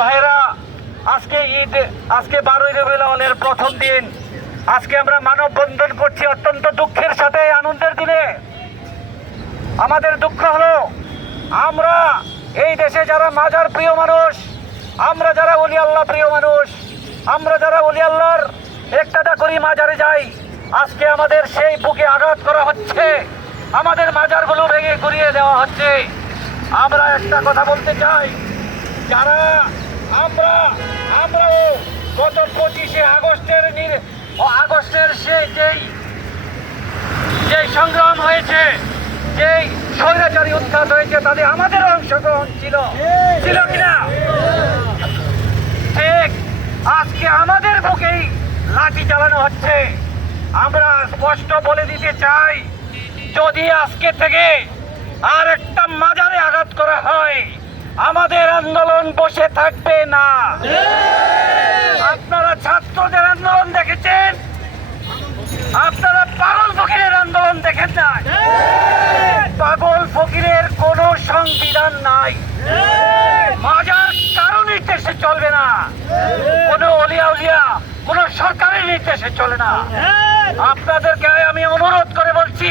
ভাইরা, আজকে ঈদ, আজকে 12ই রবিউল আউয়ালের প্রথম দিন। আজকে আমরা মানববন্ধন করছি অত্যন্ত দুঃখের সাথে, আনন্দের দিনে। আমাদের দুঃখ হলো, আমরা এই দেশে যারা মাজার প্রিয় মানুষ, আমরা যারা ওলি আল্লাহ প্রিয় মানুষ, আমরা যারা ওলি আল্লাহর ইক্তেদা করি, মাজারে যাই, আজকে আমাদের সেই বুকে আঘাত করা হচ্ছে, আমাদের মাজারগুলো ভেঙে ঘুরিয়ে দেওয়া হচ্ছে। আমরা একটা কথা বলতে চাই, যারা আমরাও গত 25শে আগস্টের যেই সংগ্রাম হয়েছে, যেই স্বৈরাচারী উৎখাত হয়েছে, তাদের আমাদের অংশগ্রহণ ছিল কিনা? ঠিক আজকে আমাদের বুকেই লাঠি চালানো হচ্ছে। আমরা স্পষ্ট বলে দিতে চাই, যদি আজকে থেকে আর একটা মাজারে আঘাত করা হয়, আমাদের আন্দোলন বসে থাকবে না। আপনারা ছাত্রদের আন্দোলন দেখেছেন, আপনারা পাগল ফকিরের আন্দোলন দেখেন না। পাগল ফকিরের কোনো সংবিধান নাই, মাজার কারো নির্দেশে চলবে না, কোনো অলিয়া কোনো সরকারের নির্দেশে চলে না। আপনাদেরকে আমি অনুরোধ করে বলছি,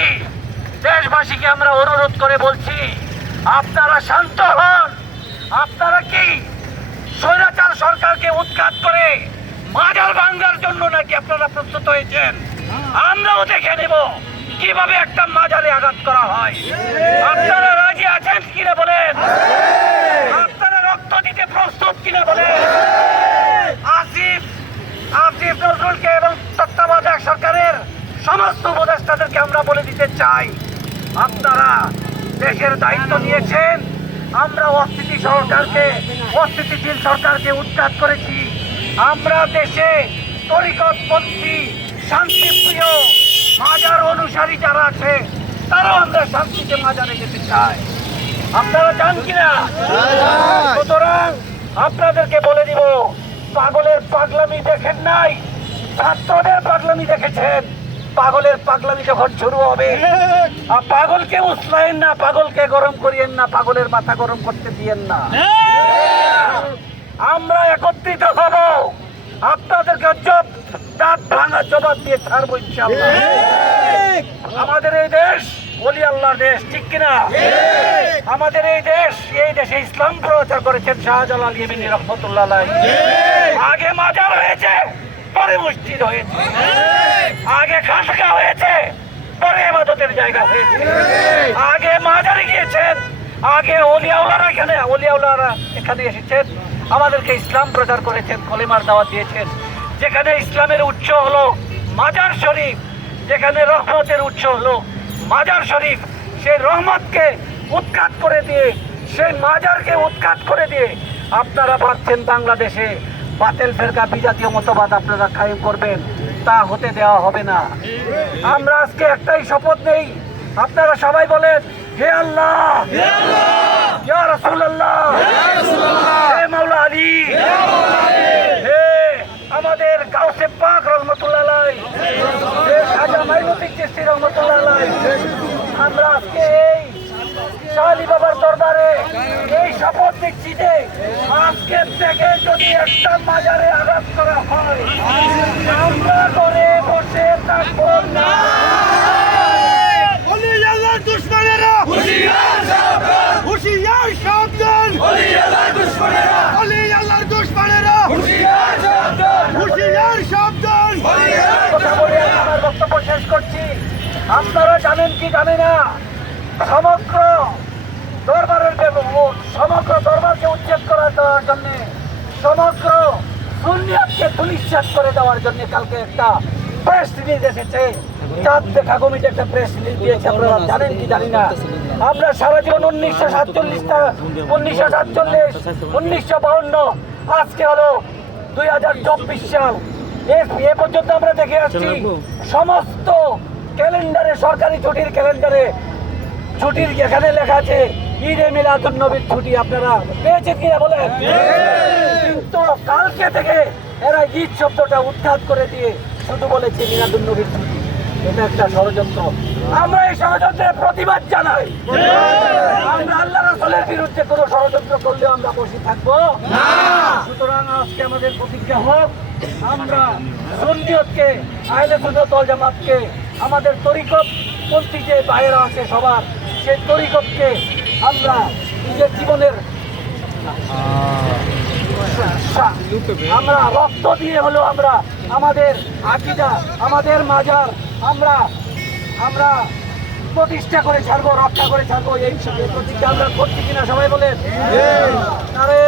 দেশবাসীকে আমরা অনুরোধ করে বলছি, আপনারা শান্ত হন। আপনারা কি স্বৈরাচার সরকারকে উৎখাত করে মাজার ভাঙার জন্য নাকি আপনারা প্রস্তুত হয়েছেন? আমরাও দেখে নেব কিভাবে একটা মাজারে আঘাত করা হয়। আপনারা রাজি আছেন কিনা বলেন? আপনারা রক্ত দিতে প্রস্তুত কিনা বলেন? আসিফ নজরুলকে এবং তত্ত্বাবধায়ক সরকারের সমস্ত উপদেষ্টাদেরকে আমরা বলে দিতে চাই, আপনারা দেশের দায়িত্ব নিয়েছেন। আমরা অস্থিতিশীল সরকারকে উৎখাত করেছি। আমরা দেশে তরিকতপন্থী শান্তিপ্রিয় মাজার অনুসারী যারা আছে, তারাও আমরা শান্তিতে মাজারে যেতে চাই। আপনারা চান কিনা? সুতরাং আপনাদেরকে বলে দিব, পাগলের পাগলামি দেখেন নাই, ছাত্রদের পাগলামি দেখেছেন। পাগলের পাগলামি যখন শুরু হবে, পাগলকে উস্কাইয়েন না, পাগলকে গরম করিয়েন না, পাগলের মাথা গরম করতে দিয়েন না। আমরা একত্রিত হব, আপনাদেরকে দাঁত ভাঙা জবাব দিয়ে ছাড়বো ইনশাআল্লাহ। আমাদের এই দেশ ওলি আল্লাহর দেশ, ঠিক কিনা? আমাদের এই দেশে ইসলাম প্রচার করেছেন শাহজালাল ইয়েমেনি রহমতুল্লাহ আলাইহি। আগে মাজার হয়েছে, পরে মসজিদ হয়েছে, আগে খানকা হয়েছে, পরে ইবাদতের জায়গা হয়েছে। আগে মাজারে গিয়েছেন, আগে ওলিয়াউলারা এখানে এসেছেন, আমাদেরকে ইসলাম প্রচার করেছেন, কলিমার দাওয়াত দিয়েছেন। যেখানে ইসলামের উৎস হলো মাজার শরীফ, যেখানে রহমতের উৎস হলো মাজার শরীফ, সেই রহমতকে উৎখাত করে দিয়ে, সেই মাজারকে উৎখাত করে দিয়ে আপনারা ভাবছেন বাংলাদেশে বাতিল ফেরকা বিজাতীয় মতবাদ আপনারা কায়েম করবেন, তা হতে দেওয়া হবে না। আমরা আজকে একটাই শপথ নেই, আপনারা সবাই বলেন, হে আল্লাহ, ইয়া রাসূলুল্লাহ, হে মাওলা আলী, হে আমাদের গাউসে পাক রহমতুল্লাহ আলাইহি, হে খাজা মাইনুদ্দিন চিশতি রহমতুল্লাহ আলাইহি। আমরা আজকে এই শালী বাবার দরবারে এই শপথ নিচ্ছি যে আজকের থেকে যদি একটা মাজারে আঘাত করা হয়, আমরা করে বসে থাকবো না। দুশ্মনেরা হুঁশিয়ার সাবধান, হুঁশিয়ার সাবধান, আল্লাহর দুশ্মনেরা হুঁশিয়ার সাবধান, হুঁশিয়ার সাবধান। আমার বক্তব্য শেষ করছি। আপনারা জানেন কি জানে না, সমগ্র দরবারকে উচ্ছেদ করে দেওয়ার জন্য, সমগ্র সুন্নিয়াতকে ধূলিসাৎ করে দেওয়ার জন্য কালকে একটা প্রেস রিলিজ এসেছে। চাঁদ দেখা কমিটি একটা প্রেস রিলিজ দিয়েছে, আপনারা জানেন কি জানি না। আমরা সারা জীবন 1947, 1952, আজকে হলো 2024 সাল, এ পর্যন্ত আমরা দেখে আসছি সমস্ত ক্যালেন্ডারে, সরকারি ছুটির ক্যালেন্ডারে ছুটির এখানে লেখা আছে ঈদে মিলাদুন নবীর ছুটি। আপনারা পেয়েছেন কিনা বলেন? কিন্তু কালকে থেকে এরা ঈদ শব্দটা উৎখাত করে দিয়ে শুধু বলেছে মিলাদুন নবীর ছুটি। এটা একটা ষড়যন্ত্র। আমরা এই ষড়যন্ত্রের প্রতিবাদ জানাই। আমরা আল্লাহ রাসূলের বিরুদ্ধে কোনো ষড়যন্ত্র করলে আমরা বসে থাকবো না। সুতরাং আজকে আমাদের প্রতিজ্ঞা হোক, আমরা সুন্নিয়তকে, আহলে সুন্নাত ওয়াল জামাতকে, আমাদের তরিকত পন্থী যে ভাইয়েরা আছে সবার, সেই তরিকতকে আমরা নিজের জীবনের আমরা রক্ত দিয়ে হলো আমরা আমাদের আকীদা, আমাদের মাজার আমরা আমরা প্রতিষ্ঠা করে ছাড়বো, রক্ষা করে ছাড়বো। এই প্রতিজ্ঞা আমরা করছি কিনা সবাই বলেন। নারে